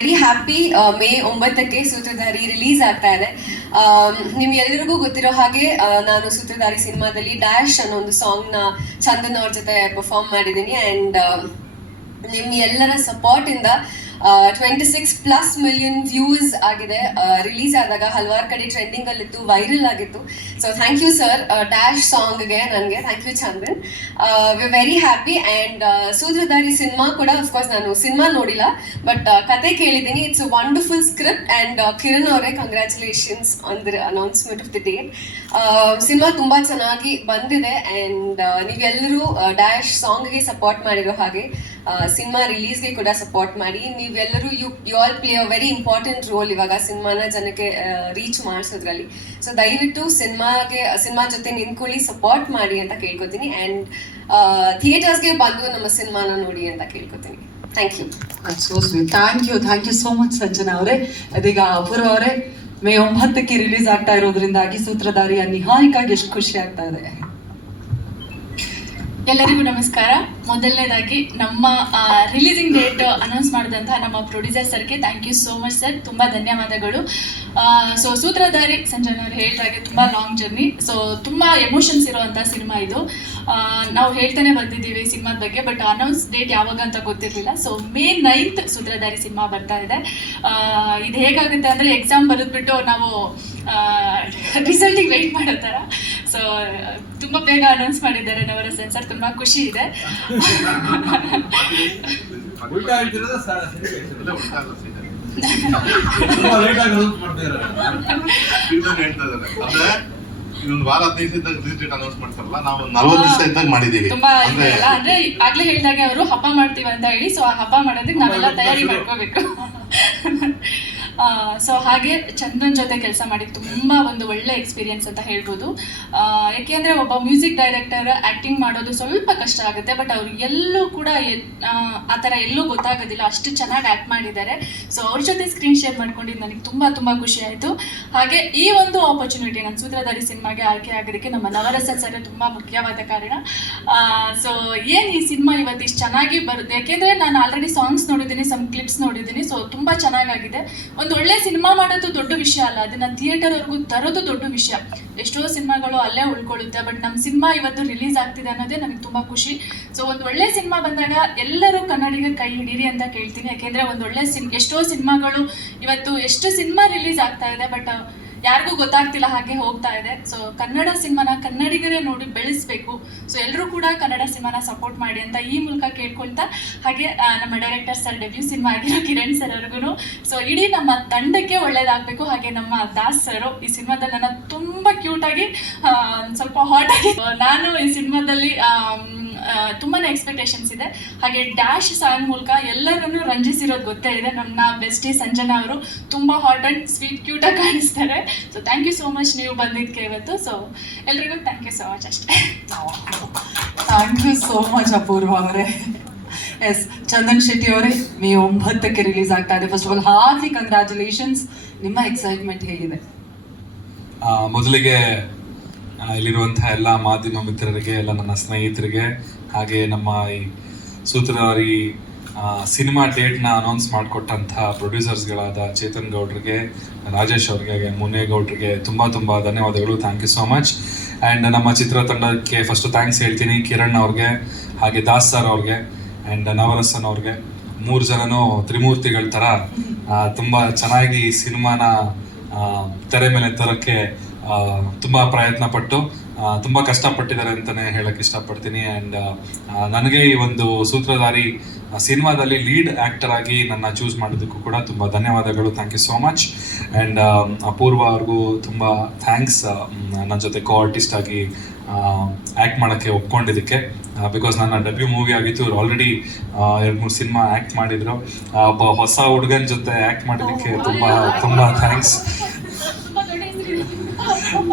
Very happy May ಒಂಬತ್ತಕ್ಕೆ ಸೂತ್ರಧಾರಿ release ಆಗ್ತಾ ಇದೆ. ನಿಮ್ ಎಲ್ಲರಿಗೂ ಗೊತ್ತಿರೋ ಹಾಗೆ ನಾನು ಸೂತ್ರಧಾರಿ ಸಿನಿಮಾದಲ್ಲಿ ಡ್ಯಾಶ್ ಅನ್ನೋ ಒಂದು ಸಾಂಗ್ನ ಚಂದನ್ ಅವ್ರ ಜೊತೆ ಪರ್ಫಾರ್ಮ್ ಮಾಡಿದ್ದೀನಿ. ಅಂಡ್ ನಿಮ್ ಎಲ್ಲರ ಸಪೋರ್ಟ್ ಇಂದ twenty six plus million views ಆಗಿದೆ. ರಿಲೀಸ್ ಆದಾಗ ಹಲವಾರು ಕಡೆ ಟ್ರೆಂಡಿಂಗ್ ಅಲ್ಲಿತ್ತು ವೈರಲ್ ಆಗಿತ್ತು. So thank you sir dash ಸಾಂಗ್ಗೆ ನನಗೆ. Thank you Chandan we very happy and Sutradhari cinema ಕೂಡ ಅಫ್ಕೋರ್ಸ್ ನಾನು ಸಿನಿಮಾ ನೋಡಿಲ್ಲ ಬಟ್ ಕತೆ ಕೇಳಿದ್ದೀನಿ. It's wonderful script and Kiran ಅವರೇ congratulations on the announcement of the day cinema ತುಂಬ ಚೆನ್ನಾಗಿ ಬಂದಿದೆ ಆ್ಯಂಡ್ ನೀವೆಲ್ಲರೂ ಡ್ಯಾಶ್ ಸಾಂಗ್ಗೆ ಸಪೋರ್ಟ್ ಮಾಡಿರೋ ಹಾಗೆ ಸಿನಿಮಾ ರಿಲೀಸ್ಗೆ ಕೂಡ ಸಪೋರ್ಟ್ ಮಾಡಿ. ನೀವೆಲ್ಲರೂ you you all play a very important role ಇವಾಗ ಸಿನಿಮಾನ ಜನಕ್ಕೆ ರೀಚ್ ಮಾಡಿಸೋದ್ರಲ್ಲಿ. ಸೊ ದಯವಿಟ್ಟು ಸಿನಿಮಾಗೆ, ಸಿನಿಮಾ ಜೊತೆ ನಿಂತ್ಕೊಳ್ಳಿ ಸಪೋರ್ಟ್ ಮಾಡಿ ಅಂತ ಕೇಳ್ಕೊತೀನಿ. ಆ್ಯಂಡ್ ಥಿಯೇಟರ್ಸ್ಗೆ ಬಂದು ನಮ್ಮ ಸಿನಿಮಾನ ನೋಡಿ ಅಂತ ಕೇಳ್ಕೊತೀನಿ. Thank you so sweet thank you thank you so much Sanjana ಅವರೇ. ಅದೀಗ ಅಪೂರ್ವ ಅವರೇ, ಮೇ ಒಂಬತ್ತಕ್ಕೆ ರಿಲೀಸ್ ಆಗ್ತಾ ಇರೋದ್ರಿಂದಾಗಿ ಸೂತ್ರಧಾರಿಯ ನಿಹಾರಿಕಾಗಿ ಎಷ್ಟು ಖುಷಿ ಆಗ್ತಾ ಇದೆ. ಎಲ್ಲರಿಗೂ ನಮಸ್ಕಾರ. ಮೊದಲನೇದಾಗಿ ನಮ್ಮ ರಿಲೀಸಿಂಗ್ ಡೇಟ್ ಅನೌನ್ಸ್ ಮಾಡಿದಂತಹ ನಮ್ಮ ಪ್ರೊಡ್ಯೂಸರ್ ಸರ್ಗೆ thank you so much sir ತುಂಬ ಧನ್ಯವಾದಗಳು. ಸೊ ಸೂತ್ರಧಾರಿ ಸಂಜನಾ ಅವ್ರು ಹೇಳಿದಾಗೆ ತುಂಬ ಲಾಂಗ್ ಜರ್ನಿ ಸೊ ತುಂಬ ಎಮೋಷನ್ಸ್ ಇರುವಂಥ ಸಿನಿಮಾ ಇದು. ನಾವು ಹೇಳ್ತಾನೆ ಬಂದಿದ್ದೀವಿ ಸಿನಿಮಾದ ಬಗ್ಗೆ ಬಟ್ ಅನೌನ್ಸ್ ಡೇಟ್ ಯಾವಾಗ ಅಂತ ಗೊತ್ತಿರಲಿಲ್ಲ. So May ninth Sutradhari cinema ಬರ್ತಾ ಇದೆ. ಇದು ಹೇಗಾಗುತ್ತೆ ಅಂದರೆ ಎಕ್ಸಾಮ್ ಬರೆದ್ಬಿಟ್ಟು ನಾವು ರಿಸಲ್ಟಿಗೆ ವೆಯ್ಟ್ ಮಾಡೋ ಥರ. ಸೊ ತುಂಬ ಬೇಗ ಅನೌನ್ಸ್ ಮಾಡಿದ್ದಾರೆ ನವರ ಸೆನ್ಸರ್ ತುಂಬಾ ಖುಷಿ ಇದೆ. ಇನ್ನೊಂದು ವಾರ ಹದಿನೈದು ಇದ್ದಾಗ ರಿಲೀಸ್ ಡೇಟ್ ಅನೌನ್ಸ್ ಮಾಡ್ತಾರಲ್ಲ ನಾವು ನಲ್ವತ್ತು ದಿವಸ ಇದ್ದಾಗ ಮಾಡಿದೀವಿ ತುಂಬಾ ಅಂದ್ರೆ ಆಗ್ಲೇ ಹೇಳಿದಾಗೆ ಅವರು ಹಬ್ಬ ಮಾಡ್ತೀವಿ ಅಂತ ಹೇಳಿ ಸೊ ಆ ಹಬ್ಬ ಮಾಡೋದಕ್ಕೆ ನಾವೆಲ್ಲ ತಯಾರಿ ಮಾಡ್ಕೋಬೇಕು. ಸೊ ಹಾಗೆ ಚಂದನ್ ಜೊತೆ ಕೆಲಸ ಮಾಡಿ ತುಂಬ ಒಂದು ಒಳ್ಳೆ ಎಕ್ಸ್ಪೀರಿಯನ್ಸ್ ಅಂತ ಹೇಳ್ಬೋದು. ಯಾಕೆಂದರೆ ಒಬ್ಬ ಮ್ಯೂಸಿಕ್ ಡೈರೆಕ್ಟರ್ ಆ್ಯಕ್ಟಿಂಗ್ ಮಾಡೋದು ಸ್ವಲ್ಪ ಕಷ್ಟ ಆಗುತ್ತೆ ಬಟ್ ಅವ್ರು ಎಲ್ಲೂ ಕೂಡ ಆ, ಥರ ಎಲ್ಲೂ ಗೊತ್ತಾಗೋದಿಲ್ಲ ಅಷ್ಟು ಚೆನ್ನಾಗಿ ಆಕ್ಟ್ ಮಾಡಿದ್ದಾರೆ. ಸೊ ಅವ್ರ ಜೊತೆ ಸ್ಕ್ರೀನ್ ಶೇರ್ ಮಾಡ್ಕೊಂಡಿದ್ದು ನನಗೆ ತುಂಬಾ ತುಂಬಾ ಖುಷಿ ಆಯಿತು. ಹಾಗೆ ಈ ಒಂದು ಆಪರ್ಚುನಿಟಿ ನನ್ನ ಸೂತ್ರಧಾರಿ ಸಿನಿಮಾಗೆ ಆಯ್ಕೆ ಆಗೋದಕ್ಕೆ ನಮ್ಮ ನವರಸ ಸರ್ ತುಂಬಾ ಮುಖ್ಯವಾದ ಕಾರಣ. ಸೊ ಏನು ಈ ಸಿನಿಮಾ ಇವತ್ತು ಇಷ್ಟು ಚೆನ್ನಾಗಿ ಬರುತ್ತೆ ಯಾಕೆಂದ್ರೆ ನಾನು ಆಲ್ರೆಡಿ ಸಾಂಗ್ಸ್ ನೋಡಿದ್ದೀನಿ ಸಮ್ ಕ್ಲಿಪ್ಸ್ ನೋಡಿದ್ದೀನಿ ಸೊ ತುಂಬಾ ಚೆನ್ನಾಗಾಗಿದೆ. ಒಂದು ಒಳ್ಳೆ ಸಿನಿಮಾ ಮಾಡೋದು ದೊಡ್ಡ ವಿಷಯ ಅಲ್ಲ. ಅದನ್ನ ಥಿಯೇಟರ್ ವರ್ಗೂ ತರೋದು ದೊಡ್ಡ ವಿಷಯ. ಎಷ್ಟೋ ಸಿನಿಮಾಗಳು ಅಲ್ಲೇ ಉಳ್ಕೊಳ್ಳುತ್ತೆ ಬಟ್ ನಮ್ಮ ಸಿನಿಮಾ ಇವತ್ತು ರಿಲೀಸ್ ಆಗ್ತಿದೆ ಅನ್ನೋದೇ ನನಗೆ ತುಂಬಾ ಖುಷಿ. ಸೊ ಒಂದು ಒಳ್ಳೆ ಸಿನಿಮಾ ಬಂದಾಗ ಎಲ್ಲರೂ ಕನ್ನಡಿಗರ ಕೈ ಹಿಡೀರಿ ಅಂತ ಕೇಳ್ತೀನಿ. ಯಾಕೆಂದ್ರೆ ಒಂದು ಒಳ್ಳೆ ಸಿನ್ ಎಷ್ಟೋ ಸಿನಿಮಾಗಳು ಇವತ್ತು ಎಷ್ಟು ಸಿನಿಮಾ ರಿಲೀಸ್ ಆಗ್ತಾ ಇದೆ ಬಟ್ ಯಾರಿಗೂ ಗೊತ್ತಾಗ್ತಿಲ್ಲ ಹಾಗೆ ಹೋಗ್ತಾ ಇದೆ. ಸೊ ಕನ್ನಡ ಸಿನಿಮಾನ ಕನ್ನಡಿಗರೇ ನೋಡಿ ಬೆಳೆಸ್ಬೇಕು. ಸೊ ಎಲ್ಲರೂ ಕೂಡ ಕನ್ನಡ ಸಿನಿಮಾನ ಸಪೋರ್ಟ್ ಮಾಡಿ ಅಂತ ಈ ಮೂಲಕ ಕೇಳ್ಕೊಳ್ತಾ, ಹಾಗೆ ನಮ್ಮ ಡೈರೆಕ್ಟರ್ ಸರ್ ಡೆಬ್ಯೂ ಸಿನಿಮಾ ಆಗಿರೋ ಕಿರಣ್ ಸರ್ ಅವ್ರಿಗೂ ಸೊ ಇಡೀ ನಮ್ಮ ತಂಡಕ್ಕೆ ಒಳ್ಳೇದಾಗಬೇಕು. ಹಾಗೆ ನಮ್ಮ ದಾಸ್ ಸರ್ ಈ ಸಿನಿಮಾದಲ್ಲಿ ನನ್ನ ತುಂಬಾ ಆಗಿ ಸ್ವಲ್ಪ ಹಾಟ್ ಆಗಿ ನಾನು ಈ ಸಿನಿಮಾದಲ್ಲಿ ತುಂಬಾನೇ ಎಕ್ಸ್ಪೆಕ್ಟೇಷನ್ಸ್ ಇದೆ. ಹಾಗೆ ಡ್ಯಾಶ್ ಸಾಂಗ್ ಮೂಲಕ ಎಲ್ಲರನ್ನೂ ರಂಜಿಸಿರೋದು ಗೊತ್ತೇ ಇದೆ. ನಮ್ಮ ಬೆಸ್ಟಿ ಸಂಜನಾ ಅವರು ತುಂಬಾ ಹಾಟ್ ಅಂಡ್ ಸ್ವೀಟ್ ಕ್ಯೂಟ್ ಆಗಿ ಕಾಣಿಸ್ತಾರೆ. So thank you so much ನೀವು ಬಂದಿದ್ದಕ್ಕೆ ಇವತ್ತು. ಸೊ ಎಲ್ರಿಗೂ ಥ್ಯಾಂಕ್ ಯು ಸೋ ಮಚ್ ಅಷ್ಟೇ. Thank you so much Apoorva ಅವರೇ. ಎಸ್ ಚಂದನ್ ಶೆಟ್ಟಿ ಅವರೇ ಮೇ ಒಂಬತ್ತಕ್ಕೆ ರಿಲೀಸ್ ಆಗ್ತಾ ಇದೆ. ಫಸ್ಟ್ ಆಫ್ ಆಲ್ ಹಾರ್ಲಿ ಕಂಗ್ರ್ಯಾಚುಲೇಷನ್ಸ್ ನಿಮ್ಮ ಎಕ್ಸೈಟ್ಮೆಂಟ್ ಹೇಗಿದೆ? ಆ, ಮೊದಲಿಗೆ ಇಲ್ಲಿರುವಂತಹ ಎಲ್ಲ ಮಾಧ್ಯಮ ಮಿತ್ರರಿಗೆ ಎಲ್ಲ ನನ್ನ ಸ್ನೇಹಿತರಿಗೆ ಹಾಗೆ ನಮ್ಮ ಈ ಸೂತ್ರಧಾರಿ ಸಿನಿಮಾ ಡೇಟ್ನ ಅನೌನ್ಸ್ ಮಾಡಿಕೊಟ್ಟಂತಹ ಪ್ರೊಡ್ಯೂಸರ್ಸ್ಗಳಾದ ಚೇತನ್ ಗೌಡ್ರಿಗೆ, ರಾಜೇಶ್ ಅವ್ರಿಗೆ, ಹಾಗೆ ಮುನೇಗೌಡ್ರಿಗೆ ತುಂಬ ತುಂಬ ಧನ್ಯವಾದಗಳು. Thank you so much and ನಮ್ಮ ಚಿತ್ರತಂಡಕ್ಕೆ ಫಸ್ಟು ಥ್ಯಾಂಕ್ಸ್ ಹೇಳ್ತೀನಿ. ಕಿರಣ್ ಅವ್ರಿಗೆ, ಹಾಗೆ ದಾಸ್ ಸರ್ ಅವ್ರಿಗೆ ಆ್ಯಂಡ್ ನವರಸನ್ ಅವ್ರಿಗೆ. ಮೂರು ಜನನೂ ತ್ರಿಮೂರ್ತಿಗಳ ಥರ ತುಂಬ ಚೆನ್ನಾಗಿ ಸಿನಿಮಾನ ತೆರೆ ಮೇಲೆ ತರೋಕ್ಕೆ ತುಂಬ ಪ್ರಯತ್ನ ಪಟ್ಟು ತುಂಬ ಕಷ್ಟಪಟ್ಟಿದ್ದಾರೆ ಅಂತಲೇ ಹೇಳಕ್ಕೆ ಇಷ್ಟಪಡ್ತೀನಿ. ಆ್ಯಂಡ್ ನನಗೆ ಈ ಒಂದು ಸೂತ್ರಧಾರಿ ಸಿನಿಮಾದಲ್ಲಿ ಲೀಡ್ ಆ್ಯಕ್ಟರ್ ಆಗಿ ನನ್ನ ಚೂಸ್ ಮಾಡೋದಕ್ಕೂ ಕೂಡ ತುಂಬ ಧನ್ಯವಾದಗಳು. Thank you so much and Apoorva ಅವ್ರಿಗೂ ತುಂಬ ಥ್ಯಾಂಕ್ಸ್ ನನ್ನ ಜೊತೆ ಕೋ ಆರ್ಟಿಸ್ಟ್ ಆಗಿ ಆ್ಯಕ್ಟ್ ಮಾಡೋಕ್ಕೆ ಒಪ್ಕೊಂಡಿದ್ದಕ್ಕೆ. ಬಿಕಾಸ್ ನನ್ನ ಡೆಬ್ಯೂ ಮೂವಿ ಆಗಿತ್ತು. ಇವ್ರು ಆಲ್ರೆಡಿ ಎರಡು ಮೂರು ಸಿನಿಮಾ ಆ್ಯಕ್ಟ್ ಮಾಡಿದ್ರು. ಒಬ್ಬ ಹೊಸ ಹುಡುಗನ ಜೊತೆ ಆ್ಯಕ್ಟ್ ಮಾಡಿದ್ದಕ್ಕೆ ತುಂಬ ತುಂಬ ಥ್ಯಾಂಕ್ಸ್.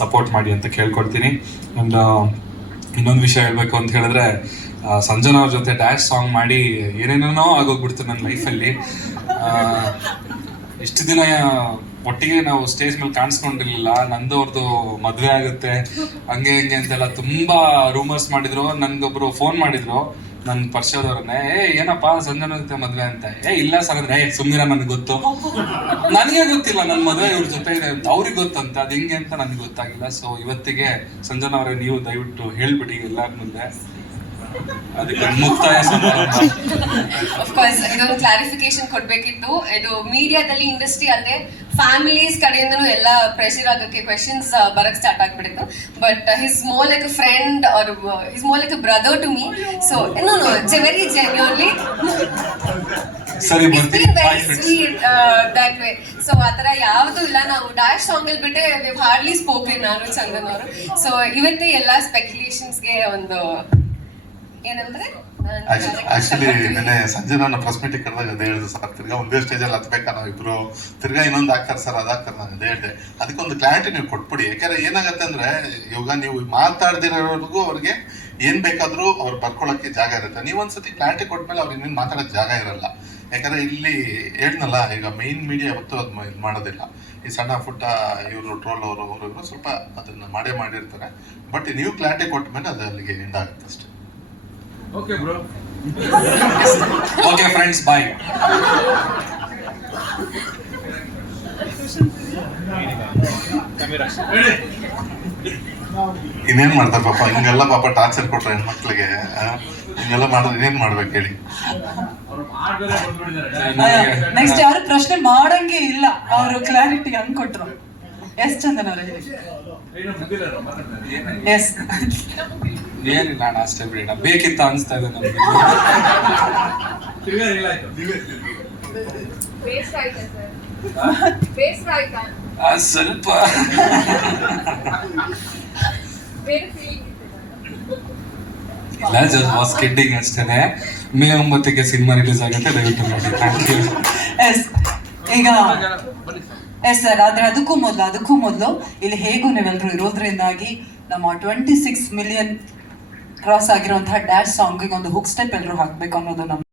ಸಪೋರ್ಟ್ ಮಾಡಿ ಅಂತ ಕೇಳ್ಕೊಡ್ತೀನಿ. ಅಂಡ್ ಇನ್ನೊಂದು ವಿಷಯ ಹೇಳಬೇಕು ಅಂತ ಹೇಳಿದ್ರೆ ಸಂಜನ ಅವ್ರ ಜೊತೆ ಡ್ಯಾಶ್ ಸಾಂಗ್ ಮಾಡಿ ಏನೇನೋ ಆಗೋಗ್ಬಿಡ್ತು ನನ್ನ ಲೈಫಲ್ಲಿ ಇಷ್ಟು ದಿನ, ಒಟ್ಟಿಗೆ ನಾವು ಸ್ಟೇಜ್ ಮೇಲೆ ಕಾಣಿಸ್ಕೊಂಡಿರ್ಲಿಲ್ಲ. ನಂದು ಅವ್ರದ್ದು ಮದುವೆ ಆಗುತ್ತೆ. ಹಂಗೆ ಹಿಂಗೆ ಅಂತೆಲ್ಲ ತುಂಬಾ ರೂಮರ್ಸ್ ಮಾಡಿದ್ರು. ನನ್ಗೊಬ್ರು ಫೋನ್ ಮಾಡಿದ್ರು. ನನ್ನ ಪರಿಚಯದವ್ರನ್ನೇ ಏ, ಏನಪ್ಪ, ಸಂಜನ ಜೊತೆ ಮದ್ವೆ ಅಂತ? ಏ, ಇಲ್ಲ ಸರ್ ಅಂದ್ರೆ ಏ ಸುಮ್ಮನೆ ನನ್ಗೆ ಗೊತ್ತು. ನನಗೆ ಗೊತ್ತಿಲ್ಲ ನನ್ನ ಮದುವೆ ಇವ್ರ ಜೊತೆ ಇದೆ ಅಂತ. ಅವ್ರಿಗೆ ಗೊತ್ತಂತ, ಅದು ಹೆಂಗೆ ಅಂತ ನನಗೆ ಗೊತ್ತಾಗಿಲ್ಲ. ಸೊ ಇವತ್ತಿಗೆ ಸಂಜನಾ ಅವರೇ, ನೀವು ದಯವಿಟ್ಟು ಹೇಳ್ಬಿಡಿ ಎಲ್ಲರ ಮುಂದೆ. ಮುಕ್ತಾಯ ಅಫ್ಕೋರ್ಸ್ ಇದೊಂದು ಕ್ಲಾರಿಫಿಕೇಶನ್ ಕೊಡ್ಬೇಕಿತ್ತು. ಇದು ಮೀಡಿಯಾದಲ್ಲಿ ಇಂಡಸ್ಟ್ರಿ ಅಲ್ಲದೆ ಫ್ಯಾಮಿಲೀಸ್ ಕಡೆಯಿಂದನೂ ಎಲ್ಲ ಪ್ರೆಷರ್ ಆಗಕ್ಕೆ ಕ್ವೆಶನ್ಸ್ ಬರಕ್ ಸ್ಟಾರ್ಟ್ ಆಗ್ಬಿಟ್ಟಿತ್ತು. But he's more like a friend or he's more like a brother to me so no no very genuinely ಸರಿ ದಟ್ ವೇ ಸೊ ಆ ಥರ ಯಾವುದೂ ಇಲ್ಲ. ನಾವು ಡ್ಯಾಶ್ ಸಾಂಗ್ ಅಲ್ಲಿ ಬಿಟ್ಟೆ ವಿ ಹಾರ್ಡ್ಲಿ ಸ್ಪೋಕನ್ ನಾನು ಚಂದನ್ ಅವರು. ಸೊ ಇವತ್ತೇ ಎಲ್ಲ ಸ್ಪೆಕ್ಯುಲೇಷನ್ಸ್ಗೆ ಒಂದು ಆಕ್ಚುಲಿ ನೆನ್ನೆ ಸಂಜೆ ನಾನು ಪ್ರೆಸ್ ಮೀಟಿಂಗ್ ಕರೆದಾಗ ಅದೇ ಹೇಳಿದೆ ಸರ್ ತಿರ್ಗಾ ಒಂದೇ ಸ್ಟೇಜ್ ಅಲ್ಲಿ ಹತ್ಬೇಕಾ ನಾವು ಇಬ್ರು ತಿರ್ಗಾ ಇನ್ನೊಂದು ಹಾಕ್ತಾರೆ ಸರ್ ಅದಾಗ್ತಾರೆ ನಾನು ಅದೇ ಹೇಳಿದೆ. ಅದಕ್ಕೊಂದು ಕ್ಲಾರಿಟಿ ನೀವು ಕೊಟ್ಬಿಡಿ. ಯಾಕಂದ್ರೆ ಏನಾಗತ್ತೆ ಅಂದ್ರೆ ಇವಾಗ ನೀವು ಮಾತಾಡ್ದಿರೋರ್ಗೂ ಅವ್ರಿಗೆ ಏನ್ ಬೇಕಾದ್ರೂ ಅವ್ರು ಬರ್ಕೊಳಕ್ಕೆ ಜಾಗ ಇರುತ್ತೆ. ನೀವು ಒಂದ್ಸತಿ ಕ್ಲಾರಿಟಿ ಕೊಟ್ಮೇಲೆ ಅವ್ರಿಗೆ ಇನ್ನೇನು ಮಾತಾಡೋಕೆ ಜಾಗ ಇರಲ್ಲ. ಯಾಕಂದ್ರೆ ಇಲ್ಲಿ ಹೇಳ್ನಲ್ಲ ಈಗ ಮೈನ್ ಮೀಡಿಯಾ ಹೊತ್ತು ಅದು ಇದು ಮಾಡೋದಿಲ್ಲ. ಈ ಸಣ್ಣ ಪುಟ್ಟ ಇವರು ಟ್ರೋಲ್ ಅವರು ಅವರು ಇವರು ಸ್ವಲ್ಪ ಅದನ್ನ ಮಾಡೇ ಮಾಡಿರ್ತಾರೆ. ಬಟ್ ನೀವು ಕ್ಲಾರಿಟಿ ಕೊಟ್ಟ ಮೇಲೆ ಅದು ಅಲ್ಲಿಗೆ ಎಂಡ್ ಆಗುತ್ತೆ ಅಷ್ಟೇ. Okay bro okay friends bye ಇನ್ನೇನ್ ಮಾಡ್ತಾರೆ ಪಾಪ? ಹಿಂಗೆಲ್ಲ ಪಾಪ ಟಾರ್ಚರ್ ಕೊಟ್ರೆ ಹೆಣ್ಮಕ್ಳಿಗೆ ಮಕ್ಕಳಿಗೆ ಹಿಂಗೆಲ್ಲ ಮಾಡೋದು ಇನ್ನೇನ್ ಮಾಡ್ಬೇಕು ಹೇಳಿ? ನೆಕ್ಸ್ಟ್ ಯಾರು ಪ್ರಶ್ನೆ ಮಾಡಂಗೆ ಇಲ್ಲ. ಅವರು ಕ್ಲಾರಿಟಿ ಹಂಗ್ ಕೊಟ್ರು. ಎಸ್ ಚಂದನ್ ಅವರೇ ಎಸ್ ಏನಿಲ್ಲ ಅಣ್ಣ ಅಷ್ಟೇ ಬೇಡ ಬೇಕಿತ್ತ ಅನ್ಸ್ತಾ ಇದೆ ನಮ್ಗೆ. ಆ, ಸ್ವಲ್ಪ. ಇಲ್ಲ ಜಸ್ಟ್ ವಾಸ್ ಕಿಡ್ಡಿಂಗ್ ಅಷ್ಟೇನೆ. ಮೇ ಒಂಬತ್ತಕ್ಕೆ ಸಿನಿಮಾ ರಿಲೀಸ್ ಆಗುತ್ತೆ ದಯವಿಟ್ಟು ನೋಡಿ. ಥ್ಯಾಂಕ್ ಯು ಎಸ್ ಈಗ ಎಸ್ ಸರ್ ಆದ್ರೆ ಅದಕ್ಕೂ ಮೊದಲು ಅದಕ್ಕೂ ಮೊದಲು ಇಲ್ಲಿ ಹೇಗೂ ನೀವೆಲ್ಲರೂ ಇರೋದ್ರಿಂದಾಗಿ ನಮ್ಮ ಟ್ವೆಂಟಿ ಸಿಕ್ಸ್ ಮಿಲಿಯನ್ ಕ್ರಾಸ್ ಆಗಿರುವಂತಹ ಡ್ಯಾಶ್ ಸಾಂಗಿಗೆ ಒಂದು ಹುಕ್ ಸ್ಟೆಪ್ ಎಲ್ಲರೂ ಹಾಕ್ಬೇಕು ಅನ್ನೋದು ನಮ್ಮ